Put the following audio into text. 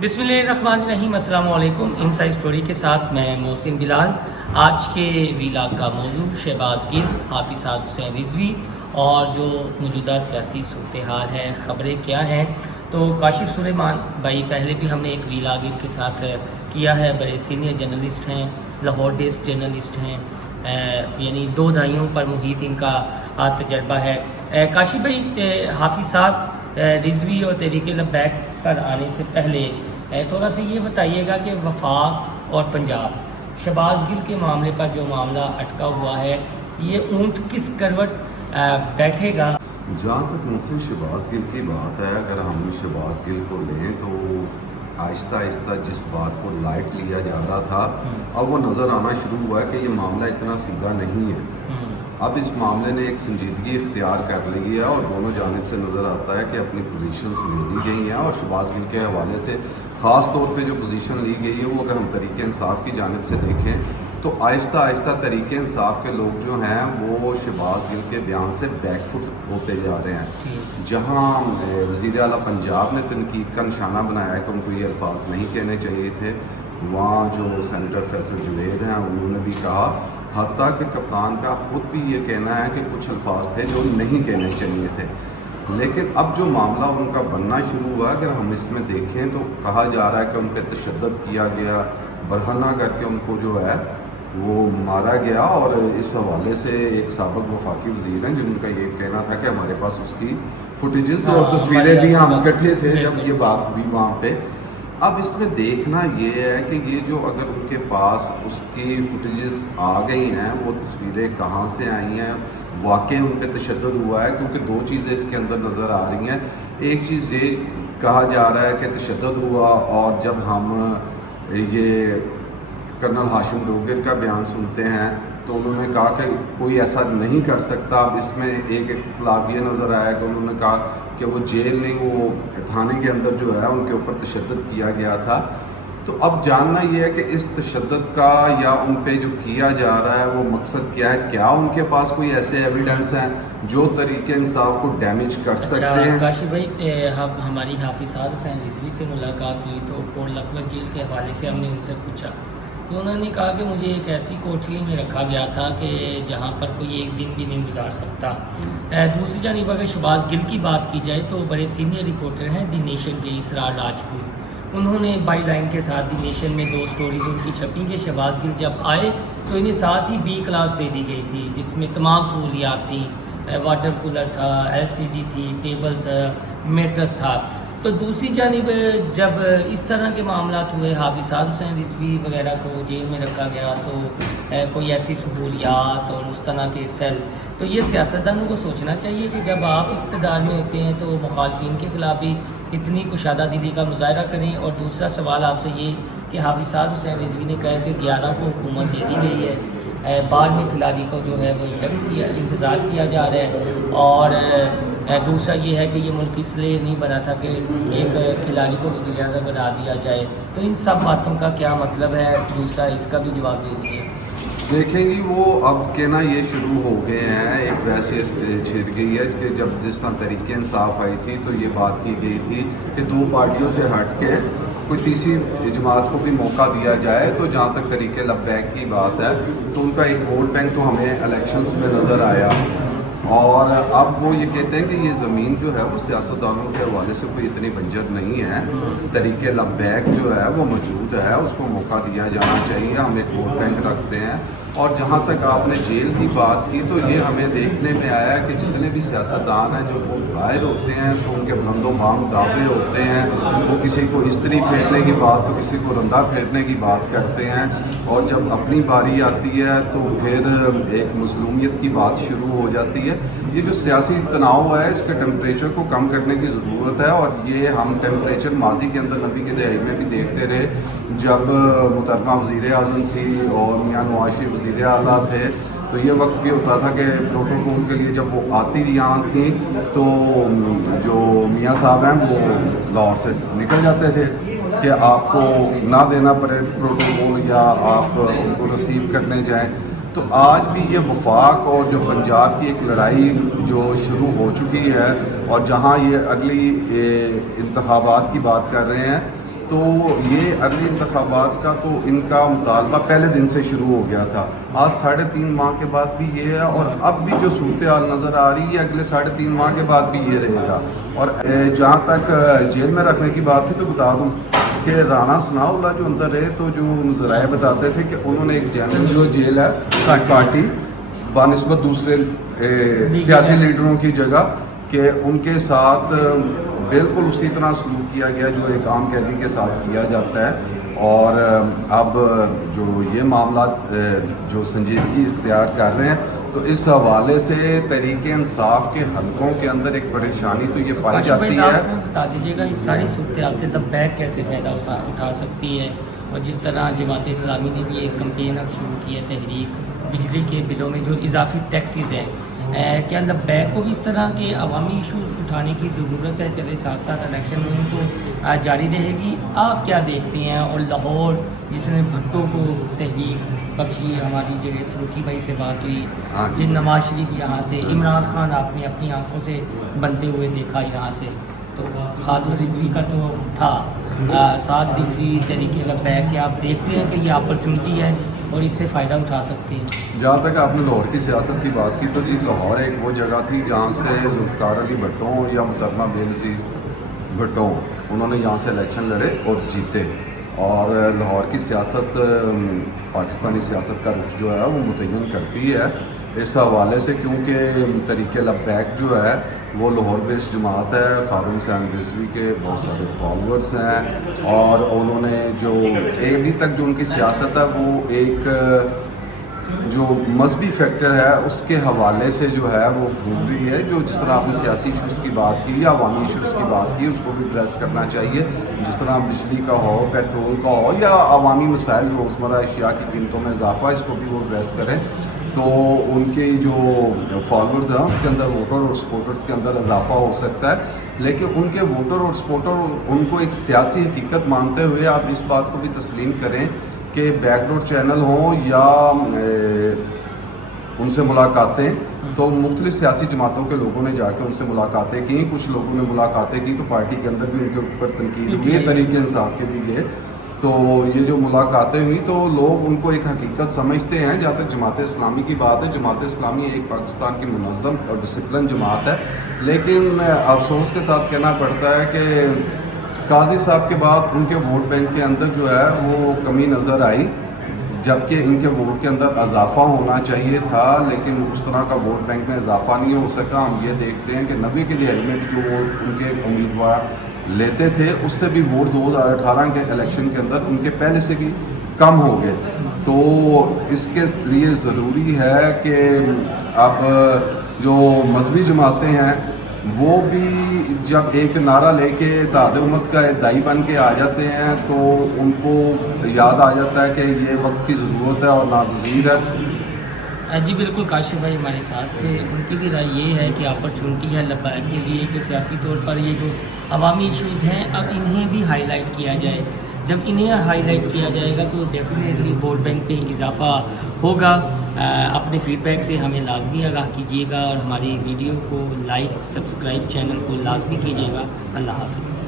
बिस्मिल्लाहिर्रहमानिर्रहीम। अस्सलाम वालेकुम। इनसाइड स्टोरी के साथ मैं मोहसिन बिलाल। आज के वीलाग का मौजू शहबाज गिल, हाफिज साद हुसैन रिजवी और जो मौजूदा सियासी सूरत हाल है, ख़बरें क्या हैं। तो काशिफ सुलेमान भाई पहले भी हमने एक वीलाग इनके साथ किया है। बड़े सीनियर जर्नलिस्ट हैं, लाहौर बेस्ड जर्नलिस्ट हैं, यानी 2 दहाइयों पर मुहित इनका तजर्बा है। काशिफ भाई, हाफिज साद रिजवी और तहरीक लब्बैक पर आने से पहले थोड़ा सा ये बताइएगा कि वफाक और पंजाब शहबाज गिल के मामले पर जो मामला अटका हुआ है, ये ऊंट किस करवट बैठेगा। जहाँ तक मुझसे शहबाज गिल की बात है, अगर हम शहबाज गिल को लें तो आहिस्ता आहिस्ता जिस बात को लाइट लिया जा रहा था, अब वो नज़र आना शुरू हुआ है कि ये मामला इतना सीधा नहीं है। अब इस मामले ने एक संजीदगी इख्तियार कर ली है और दोनों जानिब से नज़र आता है कि अपनी पोजीशंस ले ली गई हैं। और शहबाज गिल के हवाले से ख़ास तौर पे जो पोजीशन ली गई है, वो अगर हम तरीक़े इंसाफ की जानिब से देखें तो आहिस्ता आहिस्ता तरीक़े इंसाफ के लोग जो हैं वो शहबाज गिल के बयान से बैकफुट होते जा रहे हैं। जहाँ वज़ीर आला पंजाब ने तनकीद का निशाना बनाया है कि उनको ये अल्फाज नहीं कहने चाहिए थे, वहाँ जो सेनेटर फैसल जुवेद हैं उन्होंने भी कहा, हत्ता कि कप्तान का खुद भी ये कहना है कि कुछ अल्फाज थे जो नहीं कहने चाहिए थे। लेकिन अब जो मामला उनका बनना शुरू हुआ, अगर हम इसमें देखें तो कहा जा रहा है कि उन पर तशद्दुद किया गया, बरहना करके उनको जो है वो मारा गया। और इस हवाले से एक साबिक वफाकी वज़ीर हैं जिनका ये कहना था कि हमारे पास उसकी फुटेजेस और तस्वीरें भी हम इकट्ठे थे जब ये बात हुई वहाँ पे। अब इसमें देखना ये है कि ये जो अगर उनके पास उसकी फुटेजेस आ गई हैं, वो तस्वीरें कहाँ से आई हैं, वाकई उन पर तशद्दुद हुआ है, क्योंकि 2 चीज़ें इसके अंदर नज़र आ रही हैं। एक चीज़ ये कहा जा रहा है कि तशद्दुद हुआ, और जब हम ये कर्नल हाशिम डोगर का बयान सुनते हैं तो उन्होंने कहा कि कोई ऐसा नहीं कर सकता। अब इसमें एक इख्तिलाफ ये नज़र आया कि उन्होंने कहा कि वो जेल नहीं, वो थाने के अंदर जो है उनके ऊपर तशद्दुद किया गया था। तो अब जानना ये है कि इस तशद्दुद का या उन पे जो किया जा रहा है वो मकसद क्या है, क्या उनके पास कोई ऐसे एविडेंस हैं जो तरीके इंसाफ को डैमेज कर सकते हैं। काशिफ भाई, हमारी हाफिज साद हुसैन रिजवी से मुलाकात हुई तो कोट लखपत जेल के हवाले से हमने उनसे पूछा तो उन्होंने कहा कि मुझे एक ऐसी कोठरी में रखा गया था कि जहाँ पर कोई एक दिन भी नहीं गुजार सकता। दूसरी जानिब अगर शहबाज गिल की बात की जाए तो बड़े सीनियर रिपोर्टर हैं दी नेशन के इसरार राजपूत। उन्होंने बाई लाइन के साथ दी नेशन में 2 स्टोरीज उनकी छपी कि शहबाज गिल जब आए तो इन्हें साथ ही B क्लास दे दी गई थी, जिसमें तमाम सहूलियात थी, वाटर कूलर था, LCD थी, टेबल था, मेट्रेस था। तो दूसरी जानिब जब इस तरह के मामला हुए, हाफिज साद हुसैन रिजवी वगैरह को जेल में रखा गया तो कोई ऐसी सहूलियात और उस तरह के सेल, तो ये सियासतदानों को सोचना चाहिए कि जब आप इक़्तिदार में होते हैं तो मुखालफिन के खिलाफ भी इतनी कुशादा दिली का मुजाहरा करें। और दूसरा सवाल आपसे ये कि हाफिज साद हुसैन रिजवी ने कहा कि 11 को हुकूमत दे दी गई है, बाद में खिलाड़ी को जो है वो इंतज़ार किया जा रहा है। और दूसरा ये है कि ये मुल्क इसलिए नहीं बना था कि एक खिलाड़ी को वज़ीर आज़म बना दिया जाए। तो इन सब बातों का क्या मतलब है, दूसरा इसका भी जवाब दे दीजिए। देखेंगे वो अब के ना ये शुरू हो गए हैं, एक वैसे छिड़ गई है कि जब जिस तरह तरीके इंसाफ आई थी तो ये बात की गई थी कि 2 पार्टियों से हट के कोई तीसरी जमात को भी मौका दिया जाए। तो जहाँ तक तरीके लब्बैक की बात है तो उनका एक वोट बैंक तो हमें इलेक्शंस में नज़र आया, और अब वो ये कहते हैं कि ये ज़मीन जो है वो सियासतदानों के हवाले से कोई इतनी बंजर नहीं है, तरीके लब्बैक जो है वो मौजूद है, उसको मौका दिया जाना चाहिए, हम एक वोट बैंक रखते हैं। और जहाँ तक आपने जेल की बात की तो ये हमें देखने में आया कि जितने भी सियासतदान हैं जो वो बाहर होते हैं तो उनके बुलंदो बाम दावे होते हैं, वो किसी को इस्त्री फेंकने की बात तो किसी को रंधा फेंकने की बात करते हैं, और जब अपनी बारी आती है तो फिर एक मज़लूमियत की बात शुरू हो जाती है। ये जो सियासी तनाव है इसके टेम्परेचर को कम करने की ज़रूरत है, और ये हम टेम्परेचर माजी के अंदर नबी के दहाई में भी देखते रहे, जब मुहतरमा वज़ीर आज़म थी और मियां नवाज शरीफ वज़ीर आला थे, तो ये वक्त भी होता था कि प्रोटोकॉल के लिए जब वो आती यहाँ थी तो जो मियाँ साहब हैं वो लाहौर से निकल जाते थे कि आपको ना देना पड़े प्रोटोकॉल या आप उनको रिसीव करने जाएं। तो आज भी ये वफाक और जो पंजाब की एक लड़ाई जो शुरू हो चुकी है, और जहाँ ये अगली इंतखाबात की बात कर रहे हैं, تو یہ ارلی انتخابات کا تو ان کا مطالبہ پہلے دن سے شروع ہو گیا تھا. آج 3.5 ماہ کے بعد بھی یہ ہے اور اب بھی جو صورتحال نظر آ رہی ہے اگلے 3.5 ماہ کے بعد بھی یہ رہے گا. اور جہاں تک جیل میں رکھنے کی بات تھی تو بتا دوں کہ رانا ثناء اللہ جو اندر رہے تو جو ذرائع بتاتے تھے کہ انہوں نے ایک جنرل جو جیل ہے پارٹی بنسبت دوسرے سیاسی لیڈروں کی جگہ کہ ان کے ساتھ بالکل اسی طرح سلوک کیا گیا جو ایک عام قیدی کے ساتھ کیا جاتا ہے. اور اب جو یہ معاملات جو سنجیدگی اختیار کر رہے ہیں تو اس حوالے سے تحریک انصاف کے حلقوں کے اندر ایک پریشانی تو یہ پائی جاتی ہے. بتا دیجیے گا اس ساری صورتحال سے دا بیک کیسے فائدہ اٹھا سکتی ہے اور جس طرح جماعت اسلامی نے بھی ایک کمپین اب شروع کی ہے تحریک بجلی کے بلوں میں جو اضافی ٹیکسیز ہیں کیا دا بیک کو بھی اس طرح کے عوامی ایشوز اٹھانے کی ضرورت ہے؟ چلے ساتھ ساتھ الیکشن مہم تو جاری رہے گی. آپ کیا دیکھتے ہیں؟ اور لاہور جس نے بھٹو کو تحریک بخشی ہماری جو فروکی بھائی سے بات ہوئی یہ نواز شریف یہاں سے عمران خان آپ نے اپنی آنکھوں سے بنتے ہوئے دیکھا یہاں سے تو خالد رضوی کا تو تھا 7 تحریک لبیک کہ آپ دیکھتے ہیں کہ یہ اپرچونٹی ہے اور اس سے فائدہ اٹھا سکتے ہیں. جہاں تک آپ نے لاہور کی سیاست کی بات کی تو جی لاہور ایک وہ جگہ تھی جہاں سے ذوالفقار علی بھٹو یا محترمہ بے نظیر بھٹو انہوں نے یہاں سے الیکشن لڑے اور جیتے. اور لاہور کی سیاست پاکستانی سیاست کا رخ جو ہے وہ متعین کرتی ہے اس حوالے سے کیونکہ تحریک لبیک جو ہے وہ لاہور بیس جماعت ہے. خادم حسین رضوی کے بہت سارے فالوورس ہیں اور انہوں نے جو ابھی تک جو ان کی سیاست ہے وہ ایک جو مذہبی فیکٹر ہے اس کے حوالے سے جو ہے وہ گھوم رہی ہے. جو جس طرح آپ نے سیاسی ایشوز کی بات کی یا عوامی ایشوز کی بات کی اس کو بھی ایڈریس کرنا چاہیے. جس طرح بجلی کا ہو پیٹرول کا ہو یا عوامی مسائل روزمرہ اشیاء کی قیمتوں میں اضافہ اس کو بھی وہ ایڈریس کریں تو ان کے جو فالوورز ہیں اس کے اندر ووٹر اور سپورٹرز کے اندر اضافہ ہو سکتا ہے. لیکن ان کے ووٹر اور سپورٹر ان کو ایک سیاسی حقیقت مانتے ہوئے آپ اس بات کو بھی تسلیم کریں کہ بیک ڈور چینل ہوں یا ان سے ملاقاتیں تو مختلف سیاسی جماعتوں کے لوگوں نے جا کے ان سے ملاقاتیں کی. کچھ لوگوں نے ملاقاتیں کی تو پارٹی کے اندر بھی ان کے اوپر تنقید ہوئی. تحریک انصاف کے بھی گئے تو یہ جو ملاقاتیں ہوئی تو لوگ ان کو ایک حقیقت سمجھتے ہیں. جہاں تک جماعت اسلامی کی بات ہے جماعت اسلامی ایک پاکستان کی منظم اور ڈسپلن جماعت ہے. لیکن افسوس کے ساتھ کہنا پڑتا ہے کہ قاضی صاحب کے بعد ان کے ووٹ بینک کے اندر جو ہے وہ کمی نظر آئی جبکہ ان کے ووٹ کے اندر اضافہ ہونا چاہیے تھا لیکن اس طرح کا ووٹ بینک میں اضافہ نہیں ہو سکا. ہم یہ دیکھتے ہیں کہ نبی کے ایلیمنٹ جو ووٹ ان کے امیدوار لیتے تھے اس سے بھی ووٹ 2018 کے الیکشن کے اندر ان کے پہلے سے بھی کم ہو گئے. تو اس کے لیے ضروری ہے کہ اب جو مذہبی جماعتیں ہیں وہ بھی جب ایک نعرہ لے کے اتحاد امت کا دائی بن کے آ جاتے ہیں تو ان کو یاد آ جاتا ہے کہ یہ وقت کی ضرورت ہے اور ناگزیر ہے. جی بالکل کاشف بھائی ہمارے ساتھ تھے. ان کی بھی رائے یہ ہے کہ اپرچونٹی ہے لبیک کے لیے کہ سیاسی طور پر یہ جو عوامی ایشوز ہیں اب انہیں بھی ہائی لائٹ کیا جائے. جب انہیں ہائی لائٹ کیا جائے گا تو ڈیفینیٹلی ووٹ بینک پہ اضافہ ہوگا. اپنے فیڈ بیک سے ہمیں لازمی آگاہ کیجیے گا اور ہماری ویڈیو کو لائک سبسکرائب چینل کو لازمی کیجیے گا. اللہ حافظ.